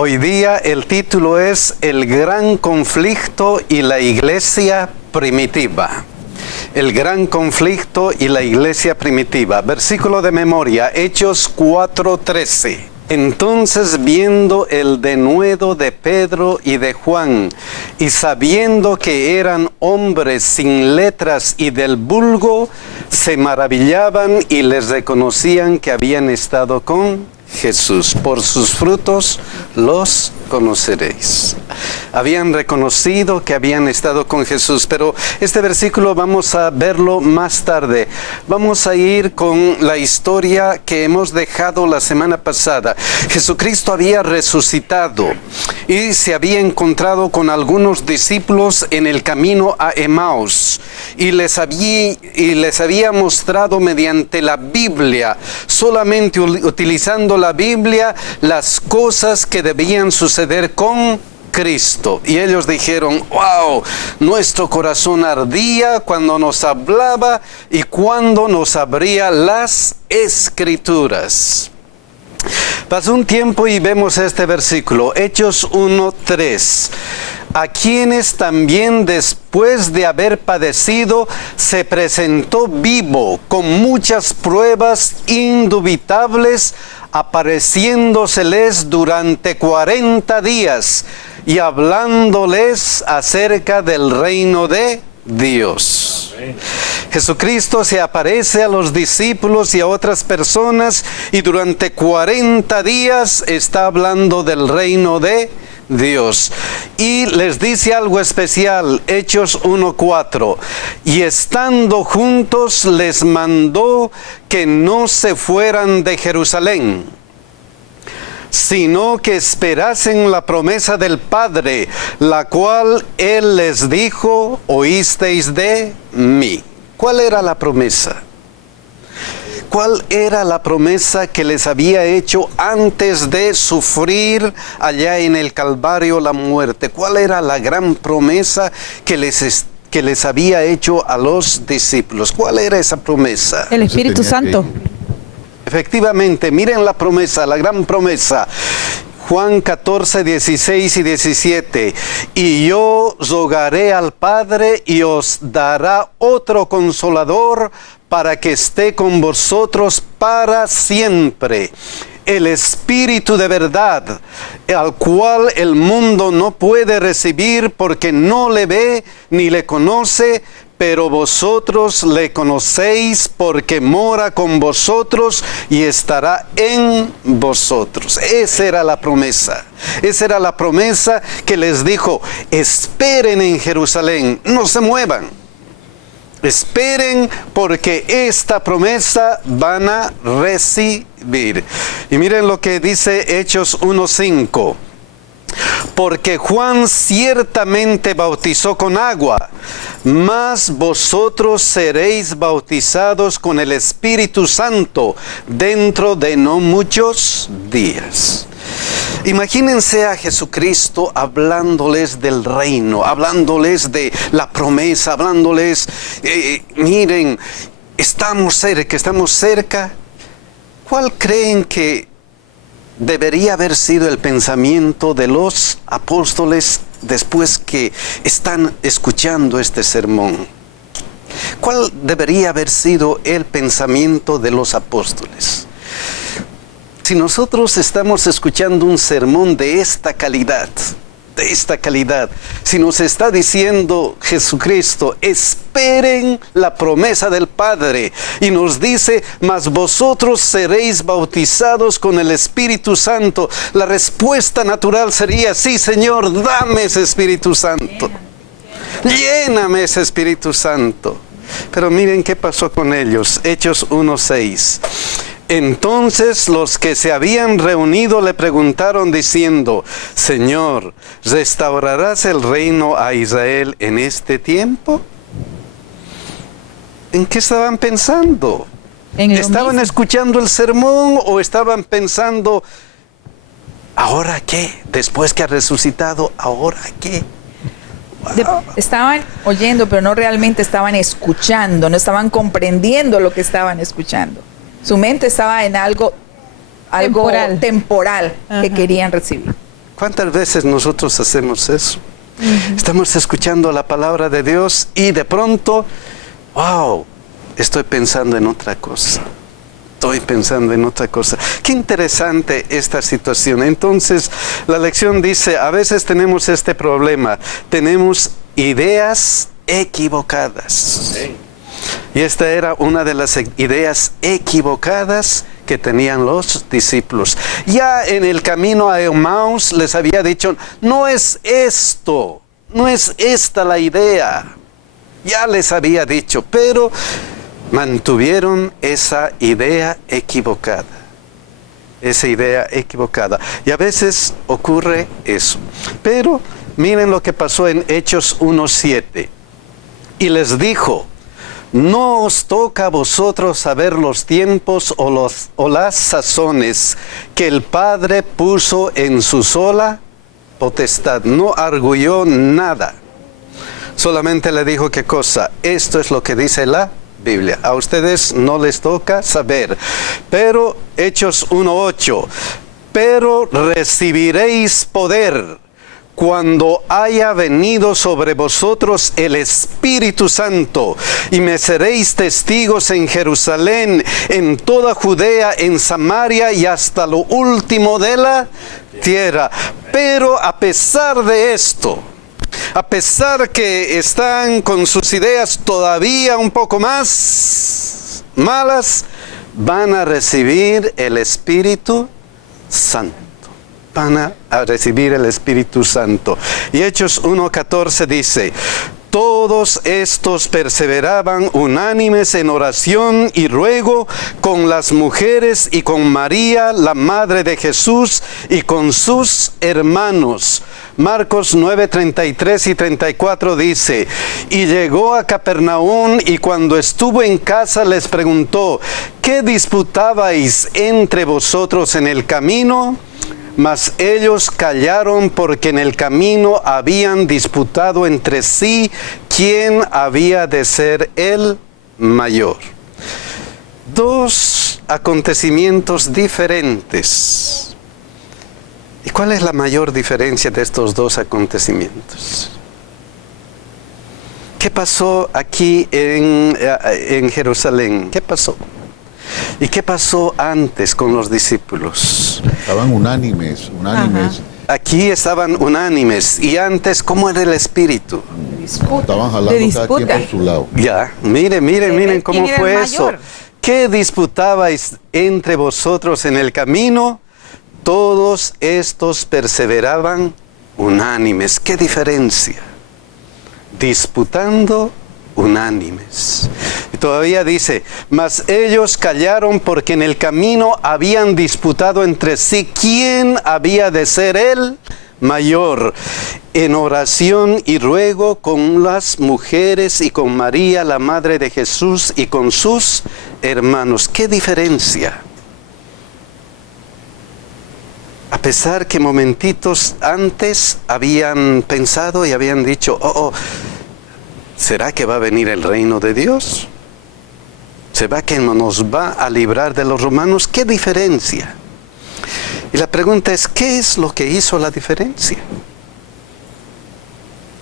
Hoy día el título es El gran conflicto y la iglesia primitiva. El gran conflicto y la iglesia primitiva. Versículo de memoria, Hechos 4:13. Entonces, viendo el denuedo de Pedro y de Juan, y sabiendo que eran hombres sin letras y del vulgo, se maravillaban y les reconocían que habían estado con Jesús. Por sus frutos los conoceréis. Habían reconocido que habían estado con Jesús, pero este versículo vamos a verlo más tarde. Vamos a ir con la historia que hemos dejado la semana pasada. Jesucristo había resucitado y se había encontrado con algunos discípulos en el camino a Emaús y les había mostrado mediante la Biblia, solamente utilizando la Biblia, las cosas que debían suceder con Cristo. Y ellos dijeron: wow, nuestro corazón ardía cuando nos hablaba y cuando nos abría las Escrituras. Pasó un tiempo y vemos este versículo, Hechos 1:3. A quienes también después de haber padecido se presentó vivo con muchas pruebas indubitables, apareciéndoseles durante 40 días y hablándoles acerca del reino de Dios. Jesucristo se aparece a los discípulos y a otras personas y durante 40 días está hablando del reino de Dios. Y les dice algo especial, Hechos 1:4. Y estando juntos les mandó que no se fueran de Jerusalén, sino que esperasen la promesa del Padre, la cual Él les dijo: oísteis de mí. ¿Cuál era la promesa? ¿Cuál era la promesa que les había hecho antes de sufrir allá en el Calvario la muerte? ¿Cuál era la gran promesa que les había hecho a los discípulos? ¿Cuál era esa promesa? El Espíritu Santo. Efectivamente, miren la promesa, la gran promesa. Juan 14, 16 y 17. Y yo rogaré al Padre y os dará otro consolador para que esté con vosotros para siempre. El Espíritu de verdad, al cual el mundo no puede recibir porque no le ve ni le conoce, pero vosotros le conocéis porque mora con vosotros y estará en vosotros. Esa era la promesa. Esa era la promesa que les dijo: esperen en Jerusalén, no se muevan. Esperen porque esta promesa van a recibir. Y miren lo que dice Hechos 1:5. Porque Juan ciertamente bautizó con agua, mas vosotros seréis bautizados con el Espíritu Santo dentro de no muchos días. Imagínense a Jesucristo hablándoles del reino, hablándoles de la promesa, hablándoles, miren, estamos cerca. ¿Cuál creen que debería haber sido el pensamiento de los apóstoles después que están escuchando este sermón? ¿Cuál debería haber sido el pensamiento de los apóstoles? Si nosotros estamos escuchando un sermón de esta calidad, si nos está diciendo Jesucristo: esperen la promesa del Padre, y nos dice: mas vosotros seréis bautizados con el Espíritu Santo, la respuesta natural sería: sí, Señor, dame ese Espíritu Santo, lléname ese Espíritu Santo. Pero miren qué pasó con ellos. Hechos 1:6. Entonces los que se habían reunido le preguntaron diciendo: Señor, ¿restaurarás el reino a Israel en este tiempo? ¿En qué estaban pensando? ¿Estaban escuchando el sermón o estaban pensando: ¿ahora qué? Después que ha resucitado, ¿ahora qué? Wow. Estaban oyendo, pero no realmente estaban escuchando, no estaban comprendiendo lo que estaban escuchando. Su mente estaba en algo temporal que querían recibir. ¿Cuántas veces nosotros hacemos eso? Estamos escuchando la palabra de Dios y de pronto, wow, estoy pensando en otra cosa. Estoy pensando en otra cosa. Qué interesante esta situación. Entonces, la lección dice, a veces tenemos este problema. Tenemos ideas equivocadas. Sí. Y esta era una de las ideas equivocadas que tenían los discípulos. Ya en el camino a Emmaus les había dicho, no es esto, no es esta la idea. Ya les había dicho, pero mantuvieron esa idea equivocada. Esa idea equivocada. Y a veces ocurre eso. Pero miren lo que pasó en Hechos 1:7. Y les dijo, no os toca a vosotros saber los tiempos o las sazones que el Padre puso en su sola potestad. No arguyó nada. Solamente le dijo qué cosa. Esto es lo que dice la Biblia. A ustedes no les toca saber. Pero Hechos 1:8. Pero recibiréis poder cuando haya venido sobre vosotros el Espíritu Santo, y me seréis testigos en Jerusalén, en toda Judea, en Samaria y hasta lo último de la tierra. Pero a pesar de esto, a pesar que están con sus ideas todavía un poco más malas, van a recibir el Espíritu Santo. Van a recibir el Espíritu Santo. Y Hechos 1:14 dice, todos estos perseveraban unánimes en oración y ruego con las mujeres y con María, la madre de Jesús, y con sus hermanos. Marcos 9:33 y 34 dice, y llegó a Capernaum, y cuando estuvo en casa les preguntó, ¿qué disputabais entre vosotros en el camino? Mas ellos callaron porque en el camino habían disputado entre sí quién había de ser el mayor. Dos acontecimientos diferentes. ¿Y cuál es la mayor diferencia de estos dos acontecimientos? ¿Qué pasó aquí en Jerusalén? ¿Qué pasó? ¿Y qué pasó antes con los discípulos? Estaban unánimes. Ajá. Aquí estaban unánimes. ¿Y antes cómo era el espíritu? Estaban jalando cada quien por su lado. Ya, miren cómo fue eso. ¿Qué disputabais entre vosotros en el camino? Todos estos perseveraban unánimes. ¿Qué diferencia? Disputando unánimes. Y todavía dice, mas ellos callaron porque en el camino habían disputado entre sí quién había de ser el mayor, en oración y ruego con las mujeres y con María, la madre de Jesús, y con sus hermanos. ¿Qué diferencia? A pesar que momentitos antes habían pensado y habían dicho, ¿será que va a venir el reino de Dios? ¿Será que nos va a librar de los romanos? ¿Qué diferencia? Y la pregunta es, ¿qué es lo que hizo la diferencia?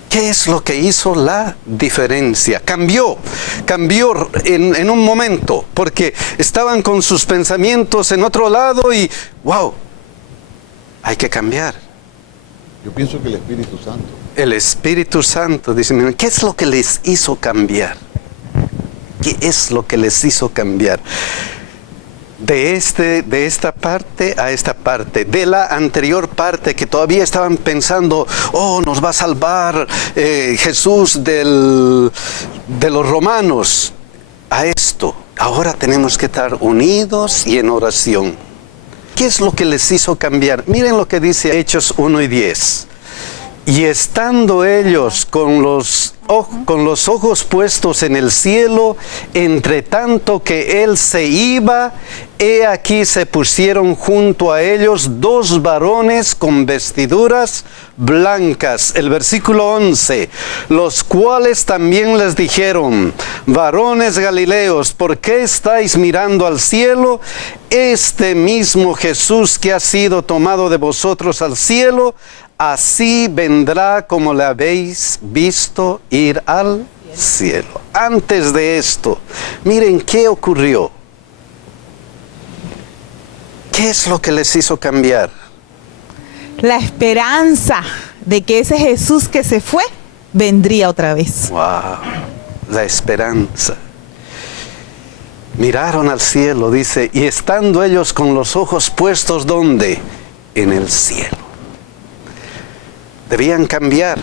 ¿Qué es lo que hizo la diferencia? Cambió en un momento, porque estaban con sus pensamientos en otro lado y, wow, hay que cambiar. Yo pienso que el Espíritu Santo. El Espíritu Santo, dicen, ¿qué es lo que les hizo cambiar? ¿Qué es lo que les hizo cambiar? De esta parte a esta parte, de la anterior parte que todavía estaban pensando, nos va a salvar Jesús de los romanos, a esto, ahora tenemos que estar unidos y en oración. ¿Qué es lo que les hizo cambiar? Miren lo que dice Hechos 1:10. Y estando ellos con los ojos puestos en el cielo, entre tanto que él se iba, he aquí se pusieron junto a ellos 2 varones con vestiduras blancas. El versículo 11, los cuales también les dijeron: varones galileos, ¿por qué estáis mirando al cielo? Este mismo Jesús que ha sido tomado de vosotros al cielo, así vendrá como le habéis visto ir al cielo. Antes de esto, miren qué ocurrió. ¿Qué es lo que les hizo cambiar? La esperanza de que ese Jesús que se fue, vendría otra vez. Wow, la esperanza. Miraron al cielo, dice, y estando ellos con los ojos puestos, ¿dónde? En el cielo. Debían cambiar.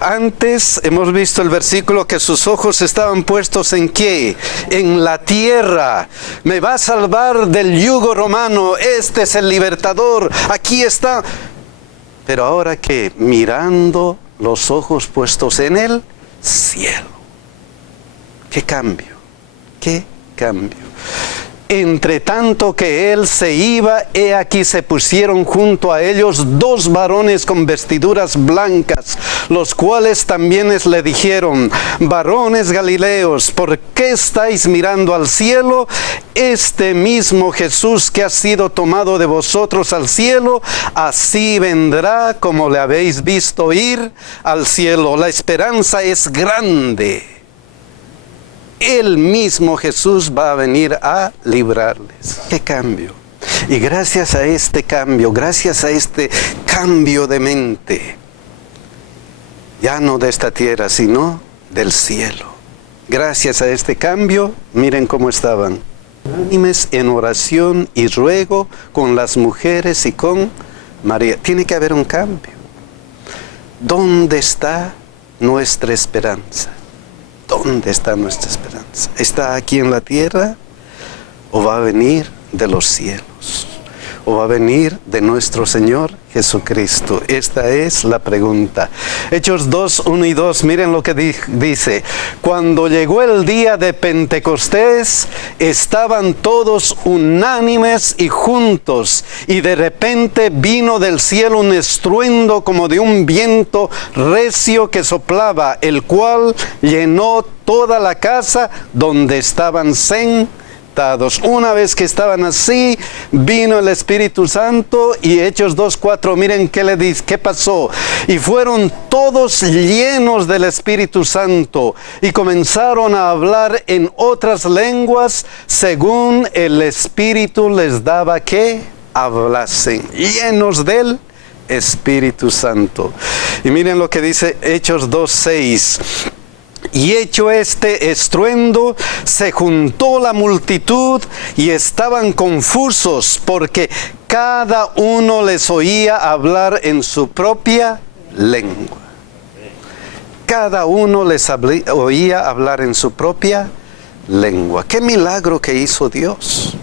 Antes hemos visto el versículo que sus ojos estaban puestos ¿en qué? En la tierra. Me va a salvar del yugo romano. Este es el libertador. Aquí está. Pero ahora que mirando los ojos puestos en el cielo. ¿Qué cambio? ¿Qué cambio? Entre tanto que él se iba, he aquí se pusieron junto a ellos 2 varones con vestiduras blancas, los cuales también le dijeron: varones galileos, ¿por qué estáis mirando al cielo? Este mismo Jesús que ha sido tomado de vosotros al cielo, así vendrá como le habéis visto ir al cielo. La esperanza es grande. El mismo Jesús va a venir a librarles. ¡Qué cambio! Y gracias a este cambio de mente, ya no de esta tierra, sino del cielo. Gracias a este cambio, miren cómo estaban. Unánimes en oración y ruego con las mujeres y con María. Tiene que haber un cambio. ¿Dónde está nuestra esperanza? ¿Dónde está nuestra esperanza? ¿Está aquí en la tierra o va a venir de los cielos? ¿O va a venir de nuestro Señor Jesucristo? Esta es la pregunta. Hechos 2, 1 y 2, miren lo que dice. Cuando llegó el día de Pentecostés, estaban todos unánimes y juntos, y de repente vino del cielo un estruendo como de un viento recio que soplaba, el cual llenó toda la casa donde estaban sentados. Una vez que estaban así, vino el Espíritu Santo, y Hechos 2:4, miren qué le dice, qué pasó. Y fueron todos llenos del Espíritu Santo y comenzaron a hablar en otras lenguas según el Espíritu les daba que hablasen, llenos del Espíritu Santo. Y miren lo que dice Hechos 2:6. Y hecho este estruendo, se juntó la multitud y estaban confusos, porque cada uno les oía hablar en su propia lengua. Cada uno les oía hablar en su propia lengua. ¡Qué milagro que hizo Dios!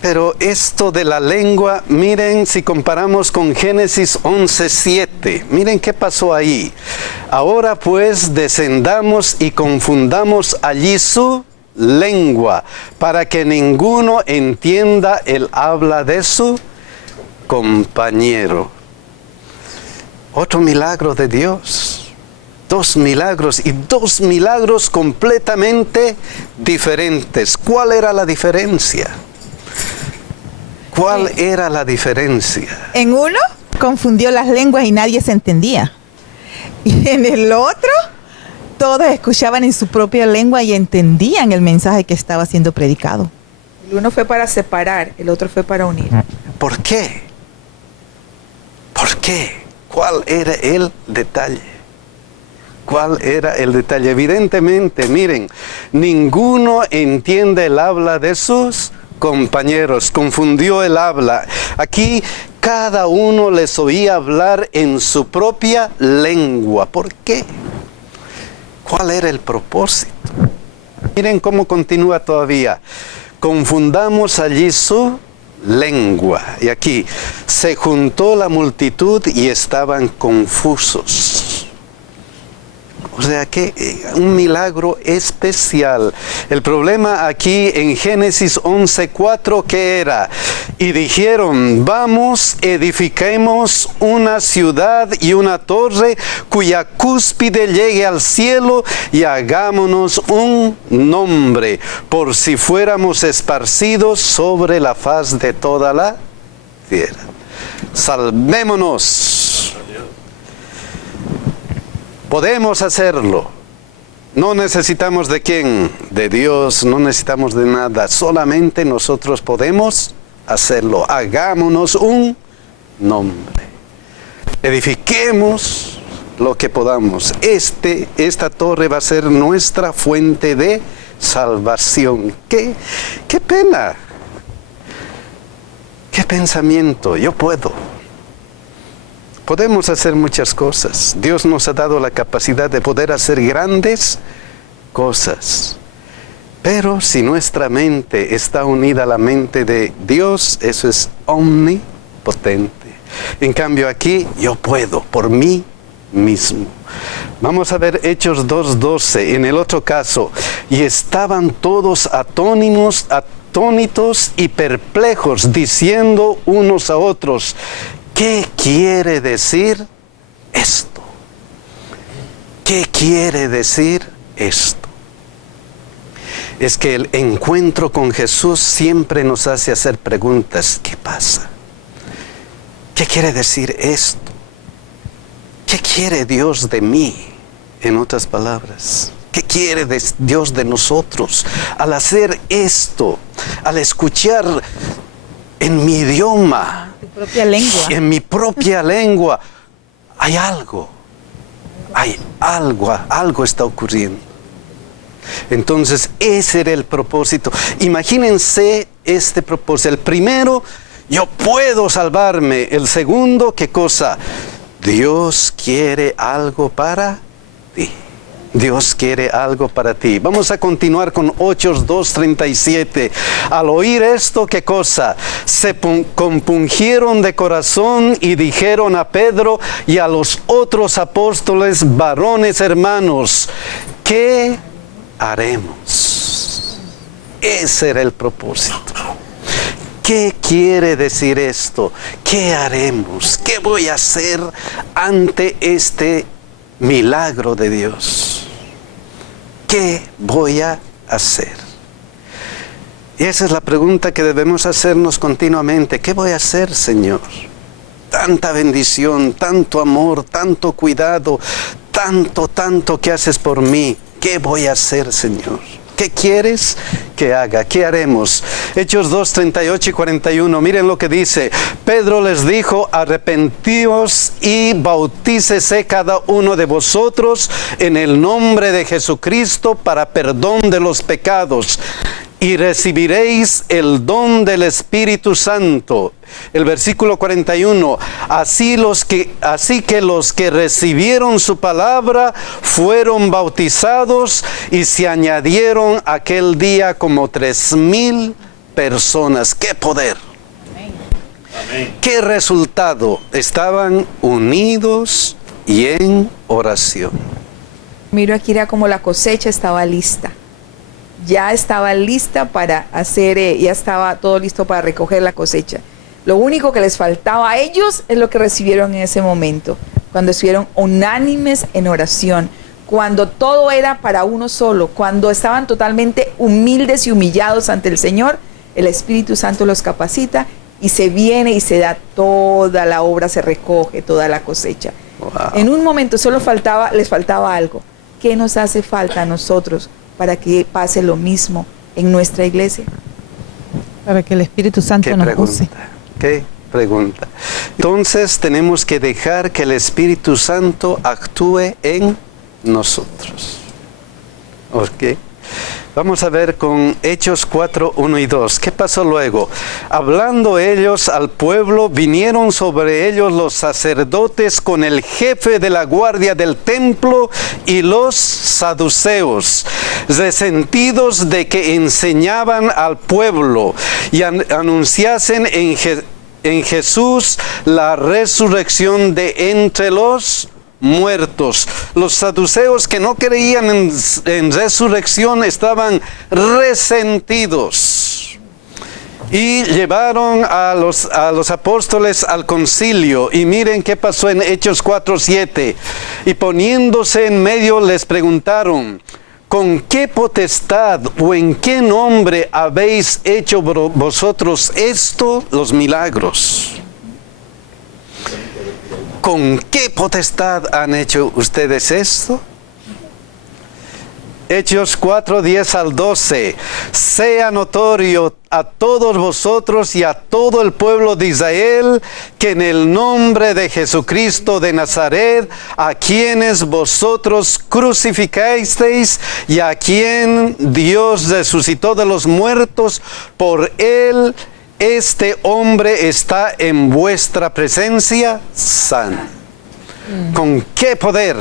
Pero esto de la lengua, miren, si comparamos con Génesis 11:7, miren qué pasó ahí. Ahora pues descendamos y confundamos allí su lengua, para que ninguno entienda el habla de su compañero. Otro milagro de Dios. 2 milagros, y 2 milagros completamente diferentes. ¿Cuál era la diferencia? ¿Cuál era la diferencia? En uno confundió las lenguas y nadie se entendía. Y en el otro, todos escuchaban en su propia lengua y entendían el mensaje que estaba siendo predicado. El uno fue para separar, el otro fue para unir. ¿Por qué? ¿Por qué? ¿Cuál era el detalle? ¿Cuál era el detalle? Evidentemente, miren, ninguno entiende el habla de sus compañeros, confundió el habla. Aquí cada uno les oía hablar en su propia lengua. ¿Por qué? ¿Cuál era el propósito? Miren cómo continúa todavía. Confundamos allí su lengua. Y aquí, se juntó la multitud y estaban confusos. O sea que un milagro especial. El problema aquí en Génesis 11:4, ¿qué era? Y dijeron, vamos, edifiquemos una ciudad y una torre cuya cúspide llegue al cielo y hagámonos un nombre, por si fuéramos esparcidos sobre la faz de toda la tierra. Salvémonos. Podemos hacerlo. No necesitamos de quién, de Dios, no necesitamos de nada. Solamente nosotros podemos hacerlo. Hagámonos un nombre. Edifiquemos lo que podamos. Esta torre va a ser nuestra fuente de salvación. ¡Qué pena! ¡Qué pensamiento! Yo puedo. Podemos hacer muchas cosas. Dios nos ha dado la capacidad de poder hacer grandes cosas. Pero si nuestra mente está unida a la mente de Dios, eso es omnipotente. En cambio aquí, yo puedo, por mí mismo. Vamos a ver Hechos 2:12. En el otro caso, y estaban todos atónitos y perplejos, diciendo unos a otros, ¿qué quiere decir esto? ¿Qué quiere decir esto? Es que el encuentro con Jesús siempre nos hace hacer preguntas. ¿Qué pasa? ¿Qué quiere decir esto? ¿Qué quiere Dios de mí? En otras palabras, ¿qué quiere Dios de nosotros? Al hacer esto, al escuchar en mi idioma, propia lengua. En mi propia lengua, hay algo está ocurriendo. Entonces, ese era el propósito. Imagínense este propósito. El primero, yo puedo salvarme. El segundo, ¿qué cosa? Dios quiere algo para ti. Dios quiere algo para ti. Vamos a continuar con Hechos 2:37. Al oír esto, ¿qué cosa? Se compungieron de corazón y dijeron a Pedro y a los otros apóstoles, varones hermanos, ¿qué haremos? Ese era el propósito. ¿Qué quiere decir esto? ¿Qué haremos? ¿Qué voy a hacer ante este milagro de Dios? ¿Qué voy a hacer? Y esa es la pregunta que debemos hacernos continuamente. ¿Qué voy a hacer, Señor? Tanta bendición, tanto amor, tanto cuidado, tanto que haces por mí. ¿Qué voy a hacer, Señor? ¿Qué quieres que haga? ¿Qué haremos? Hechos 2:38 y 41. Miren lo que dice. Pedro les dijo, arrepentíos y bautícese cada uno de vosotros en el nombre de Jesucristo para perdón de los pecados, y recibiréis el don del Espíritu Santo. El versículo 41, así que los que recibieron su palabra fueron bautizados y se añadieron aquel día como 3,000 personas. ¡Qué poder! Amén. ¿Qué resultado? Estaban unidos y en oración. Miro aquí era como la cosecha estaba lista. Ya estaba lista para hacer, ya estaba todo listo para recoger la cosecha. Lo único que les faltaba a ellos es lo que recibieron en ese momento, cuando estuvieron unánimes en oración, cuando todo era para uno solo, cuando estaban totalmente humildes y humillados ante el Señor. El Espíritu Santo los capacita y se viene y se da toda la obra, se recoge toda la cosecha. Wow. En un momento les faltaba algo. ¿Qué nos hace falta a nosotros para que pase lo mismo en nuestra iglesia? Para que el Espíritu Santo nos use. ¿Qué pregunta? Entonces tenemos que dejar que el Espíritu Santo actúe en nosotros. ¿Ok? Vamos a ver con Hechos 4, 1 y 2. ¿Qué pasó luego? Hablando ellos al pueblo, vinieron sobre ellos los sacerdotes con el jefe de la guardia del templo y los saduceos, resentidos de que enseñaban al pueblo y anunciasen en Jesús la resurrección de entre los muertos. Los saduceos, que no creían en resurrección, estaban resentidos y llevaron a los apóstoles al concilio. Y miren qué pasó en Hechos 4:7. Y poniéndose en medio les preguntaron: ¿con qué potestad o en qué nombre habéis hecho vosotros los milagros? ¿Con qué potestad han hecho ustedes esto? Hechos 4, 10 al 12. Sea notorio a todos vosotros y a todo el pueblo de Israel que en el nombre de Jesucristo de Nazaret, a quienes vosotros crucificasteis y a quien Dios resucitó de los muertos, por él este hombre está en vuestra presencia sano. ¿Con qué poder?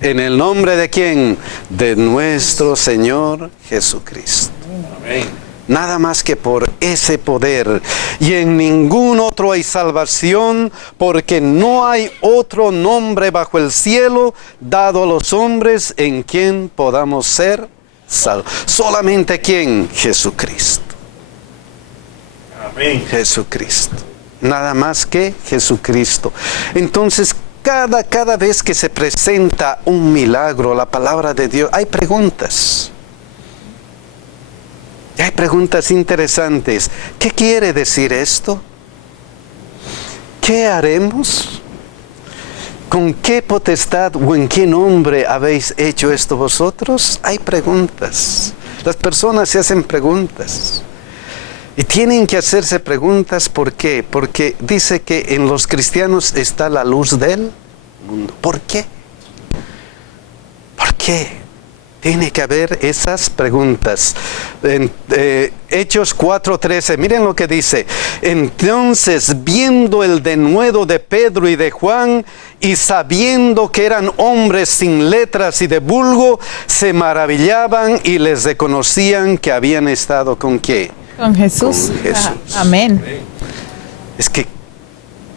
¿En el nombre de quién? De nuestro Señor Jesucristo. Amén. Nada más que por ese poder. Y en ningún otro hay salvación, porque no hay otro nombre bajo el cielo dado a los hombres en quien podamos ser salvos. ¿Solamente quién? Jesucristo. Amén. Jesucristo. Nada más que Jesucristo. Entonces, cada vez que se presenta un milagro, la palabra de Dios, hay preguntas. Hay preguntas interesantes. ¿Qué quiere decir esto? ¿Qué haremos? ¿Con qué potestad o en qué nombre habéis hecho esto vosotros? Hay preguntas. Las personas se hacen preguntas. Y tienen que hacerse preguntas. ¿Por qué? Porque dice que en los cristianos está la luz del mundo. ¿Por qué? ¿Por qué? Tiene que haber esas preguntas. En Hechos 4:13, miren lo que dice. Entonces, viendo el denuedo de Pedro y de Juan, y sabiendo que eran hombres sin letras y de vulgo, se maravillaban y les reconocían que habían estado ¿con qué? Con Jesús. Con Jesús. Amén. Es que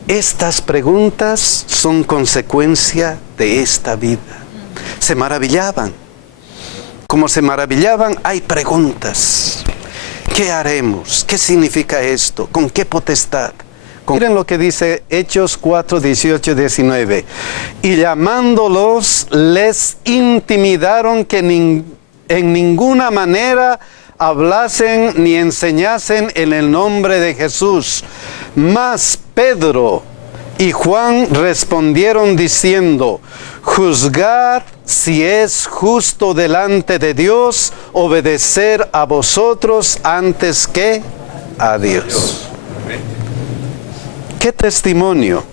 estas preguntas son consecuencia de esta vida. Se maravillaban. Como se maravillaban, hay preguntas. ¿Qué haremos? ¿Qué significa esto? ¿Con qué potestad? Miren lo que dice Hechos 4, 18, 19. Y llamándolos, les intimidaron que en ninguna manera hablasen ni enseñasen en el nombre de Jesús. Mas Pedro y Juan respondieron diciendo: juzgad si es justo delante de Dios obedecer a vosotros antes que a Dios. ¿Qué testimonio?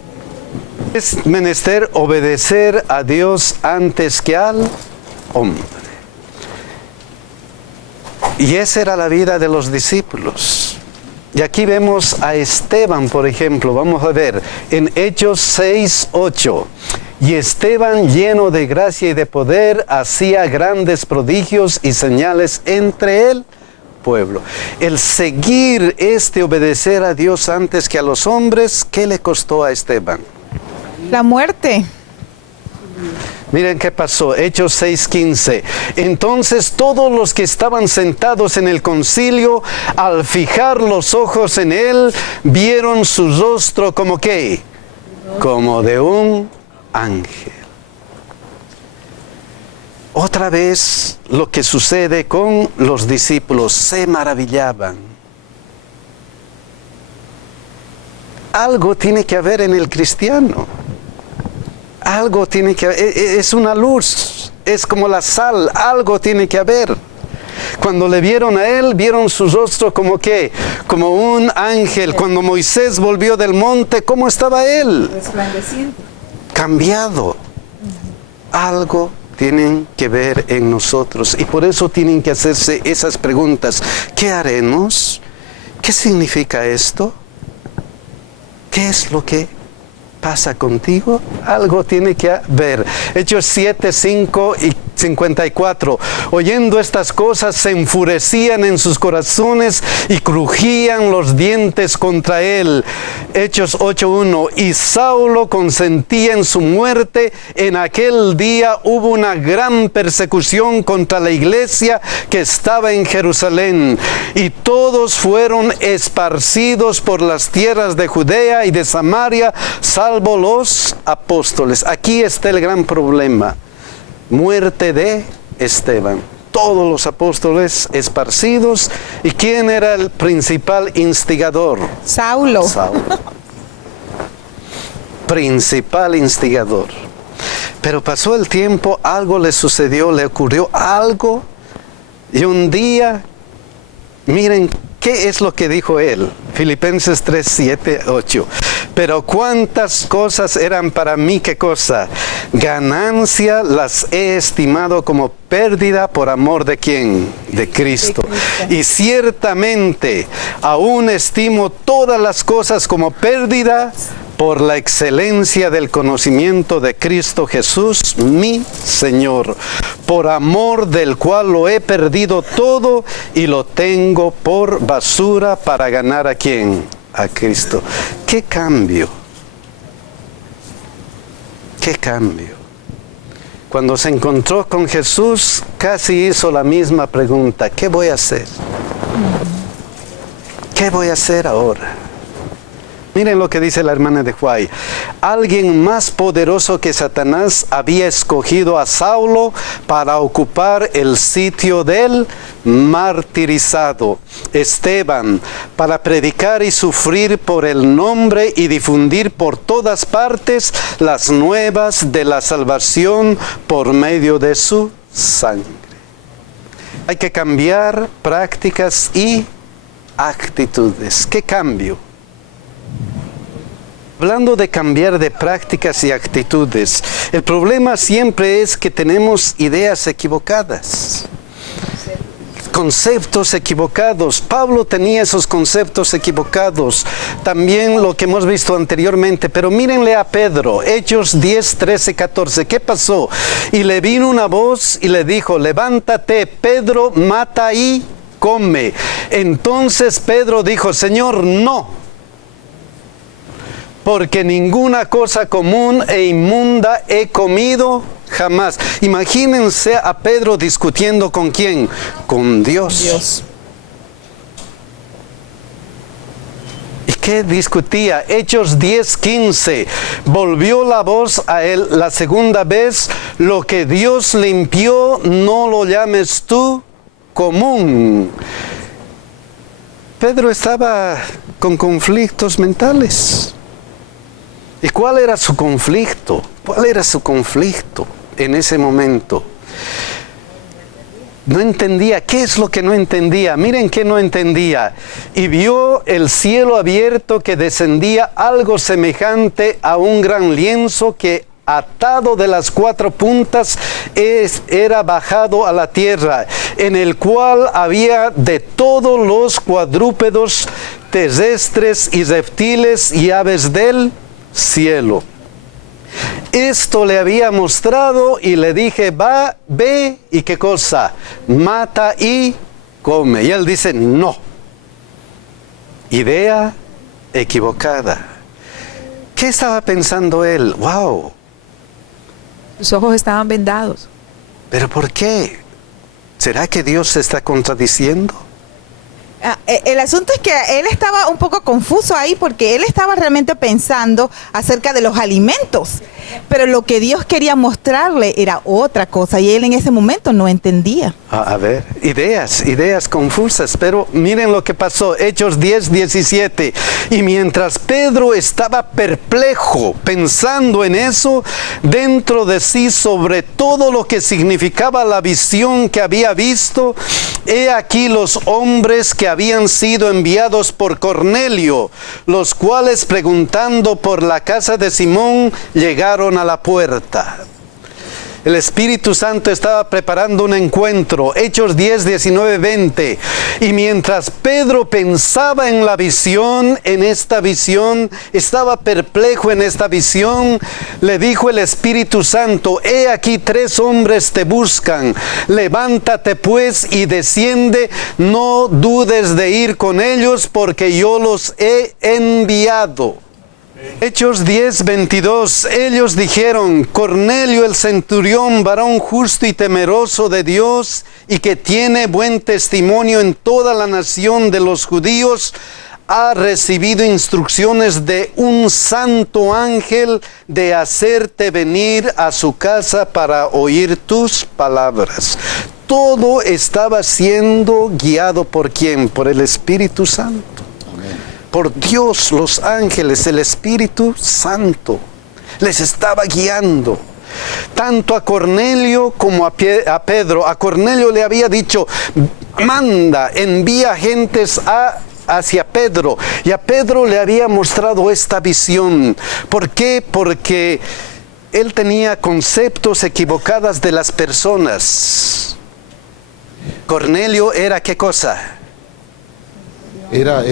Es menester obedecer a Dios antes que al hombre. Y esa era la vida de los discípulos. Y aquí vemos a Esteban, por ejemplo. Vamos a ver en Hechos 6, 8. Y Esteban, lleno de gracia y de poder, hacía grandes prodigios y señales entre el pueblo. El seguir obedecer a Dios antes que a los hombres, ¿qué le costó a Esteban? La muerte. Miren qué pasó, Hechos 6:15. Entonces todos los que estaban sentados en el concilio, al fijar los ojos en él, vieron su rostro como ¿qué? Como de un ángel. Otra vez lo que sucede con los discípulos, se maravillaban. Algo tiene que haber en el cristiano. Algo tiene que haber, es una luz, es como la sal, algo tiene que haber. Cuando le vieron a él, vieron su rostro como ¿qué? Como un ángel. Cuando Moisés volvió del monte, ¿cómo estaba él? Resplandeciente. Cambiado. Algo tienen que ver en nosotros. Y por eso tienen que hacerse esas preguntas. ¿Qué haremos? ¿Qué significa esto? ¿Qué es lo que pasa contigo? Algo tiene que haber. Hechos 7, 5 y 54. Oyendo estas cosas, se enfurecían en sus corazones y crujían los dientes contra él. Hechos 8:1. Y Saulo consentía en su muerte. En aquel día hubo una gran persecución contra la iglesia que estaba en Jerusalén. Y todos fueron esparcidos por las tierras de Judea y de Samaria, salvo los apóstoles. Aquí está el gran problema. Muerte de Esteban. Todos los apóstoles esparcidos. ¿Y quién era el principal instigador? Saulo. Saulo. Principal instigador. Pero pasó el tiempo, algo le sucedió, le ocurrió algo. Y un día, miren, ¿qué es lo que dijo él? Filipenses 3, 7, 8. Pero cuántas cosas eran para mí, ¿qué cosa? Ganancia las he estimado como pérdida por amor de ¿quién? De Cristo. Y ciertamente aún estimo todas las cosas como pérdida por la excelencia del conocimiento de Cristo Jesús, mi Señor, por amor del cual lo he perdido todo y lo tengo por basura para ganar ¿a quién? A Cristo. ¿Qué cambio? ¿Qué cambio? Cuando se encontró con Jesús, casi hizo la misma pregunta. ¿Qué voy a hacer? ¿Qué voy a hacer ahora? Miren lo que dice la hermana de Huay. Alguien más poderoso que Satanás había escogido a Saulo para ocupar el sitio del martirizado Esteban, para predicar y sufrir por el nombre y difundir por todas partes las nuevas de la salvación por medio de su sangre. Hay que cambiar prácticas y actitudes. ¿Qué cambio? Hablando de cambiar de prácticas y actitudes, el problema siempre es que tenemos ideas equivocadas, conceptos equivocados. Pablo tenía esos conceptos equivocados, también lo que hemos visto anteriormente, pero mírenle a Pedro, Hechos 10, 13, 14, ¿qué pasó? Y le vino una voz y le dijo, levántate, Pedro, mata y come. Entonces Pedro dijo, Señor, no. Porque ninguna cosa común e inmunda he comido jamás. Imagínense a Pedro discutiendo ¿con quién? Con Dios. ¿Y qué discutía? Hechos 10, 15. Volvió la voz a él la segunda vez. Lo que Dios limpió, no lo llames tú común. Pedro estaba con conflictos mentales. ¿Y cuál era su conflicto? ¿Cuál era su conflicto en ese momento? No entendía. ¿Qué es lo que no entendía? Miren qué no entendía. Y vio el cielo abierto, que descendía algo semejante a un gran lienzo que atado de las 4 puntas era bajado a la tierra, en el cual había de todos los cuadrúpedos terrestres y reptiles y aves del cielo. Esto le había mostrado y le dije, va, ve, ¿y qué cosa? Mata y come. Y él dice, no. Idea equivocada. ¿Qué estaba pensando él? Wow. Sus ojos estaban vendados. ¿Pero por qué? ¿Será que Dios se está contradiciendo? El asunto es que él estaba un poco confuso ahí porque él estaba realmente pensando acerca de los alimentos, pero lo que Dios quería mostrarle era otra cosa y él en ese momento no entendía. A ver, ideas confusas, pero miren lo que pasó, Hechos 10, 17. Y mientras Pedro estaba perplejo pensando en eso, dentro de sí sobre todo lo que significaba la visión que había visto, he aquí los hombres que habían sido enviados por Cornelio, los cuales preguntando por la casa de Simón llegaron a la puerta. El Espíritu Santo estaba preparando un encuentro. Hechos 10, 19, 20. Y mientras Pedro pensaba en la visión, en esta visión, estaba perplejo en esta visión, le dijo el Espíritu Santo: he aquí 3 hombres te buscan. Levántate pues y desciende. No dudes de ir con ellos, porque yo los he enviado. Hechos 10, 22. Ellos dijeron: Cornelio el centurión, varón justo y temeroso de Dios, y que tiene buen testimonio en toda la nación de los judíos, ha recibido instrucciones de un santo ángel de hacerte venir a su casa para oír tus palabras. Todo estaba siendo guiado ¿por quién? Por el Espíritu Santo. Por Dios, los ángeles, el Espíritu Santo les estaba guiando. Tanto a Cornelio como a Pedro. A Cornelio le había dicho: manda, envía gentes hacia Pedro. Y a Pedro le había mostrado esta visión. ¿Por qué? Porque él tenía conceptos equivocados de las personas. Cornelio era ¿qué cosa? Era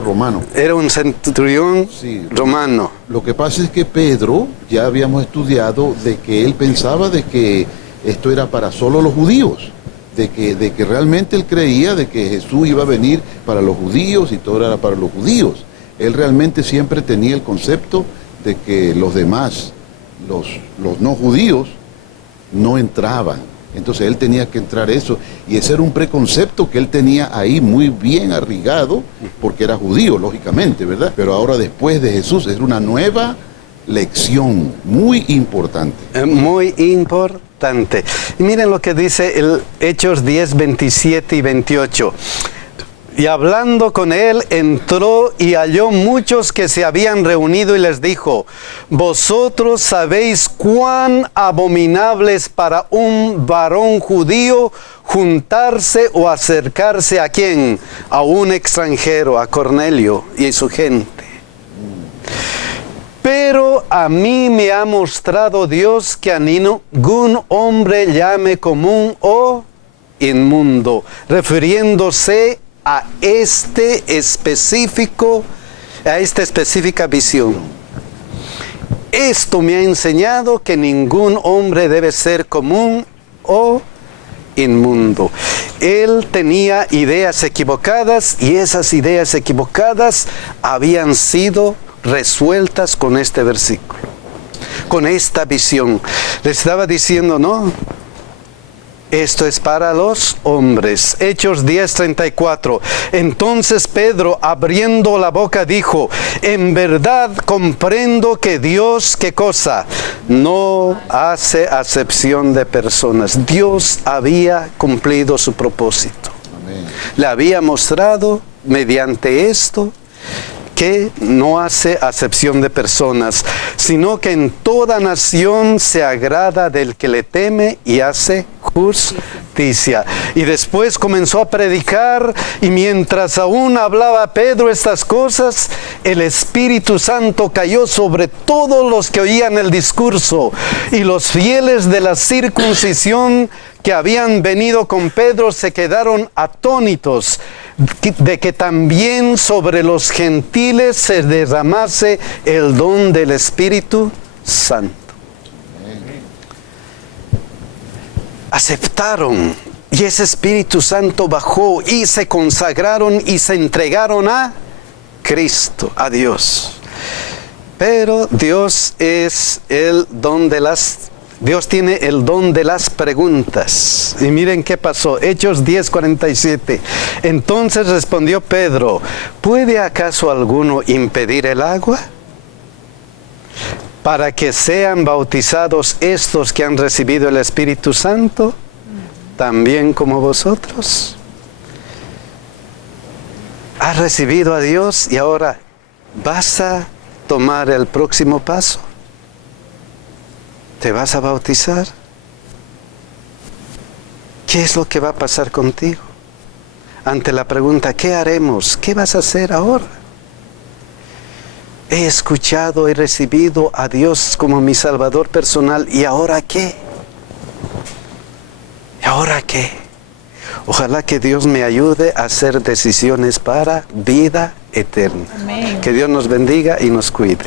romano. Era un centurión Sí. romano. Lo que pasa es que Pedro, ya habíamos estudiado de que él pensaba de que esto era para solo los judíos, de que realmente él creía de que Jesús iba a venir para los judíos y todo era para los judíos. Él realmente siempre tenía el concepto de que los demás, los no judíos, no entraban. Entonces él tenía que entrar eso, y ese era un preconcepto que él tenía ahí muy bien arraigado, porque era judío, lógicamente, ¿verdad? Pero ahora después de Jesús es una nueva lección muy importante. Muy importante. Y miren lo que dice el Hechos 10, 27 y 28. Y hablando con él, entró y halló muchos que se habían reunido y les dijo: vosotros sabéis cuán abominable es para un varón judío juntarse o acercarse ¿a quién? A un extranjero, a Cornelio y su gente. Pero a mí me ha mostrado Dios que a ningún hombre llame común o inmundo, refiriéndose a esta específica visión. Esto me ha enseñado que ningún hombre debe ser común o inmundo. Él tenía ideas equivocadas, y esas ideas equivocadas habían sido resueltas con este versículo, con esta visión. Le estaba diciendo: no, esto es para los hombres. Hechos 10:34. Entonces Pedro, abriendo la boca, dijo: en verdad comprendo que Dios, ¿qué cosa? No hace acepción de personas. Dios había cumplido su propósito. Amén. Le había mostrado mediante esto que no hace acepción de personas, sino que en toda nación se agrada del que le teme y hace justicia. Y después comenzó a predicar, y mientras aún hablaba Pedro estas cosas, el Espíritu Santo cayó sobre todos los que oían el discurso, y los fieles de la circuncisión que habían venido con Pedro se quedaron atónitos de que también sobre los gentiles se derramase el don del Espíritu Santo. Aceptaron, y ese Espíritu Santo bajó, y se consagraron y se entregaron a Cristo, a Dios. Pero Dios tiene el don de las preguntas. Y miren qué pasó. Hechos 10:47. Entonces respondió Pedro: ¿puede acaso alguno impedir el agua para que sean bautizados estos que han recibido el Espíritu Santo, también como vosotros? Has recibido a Dios y ahora vas a tomar el próximo paso. ¿Te vas a bautizar? ¿Qué es lo que va a pasar contigo? Ante la pregunta, ¿qué haremos? ¿Qué vas a hacer ahora? He escuchado, he recibido a Dios como mi Salvador personal, ¿y ahora qué? ahora qué? Ojalá que Dios me ayude a hacer decisiones para vida eterna. Amén. Que Dios nos bendiga y nos cuide.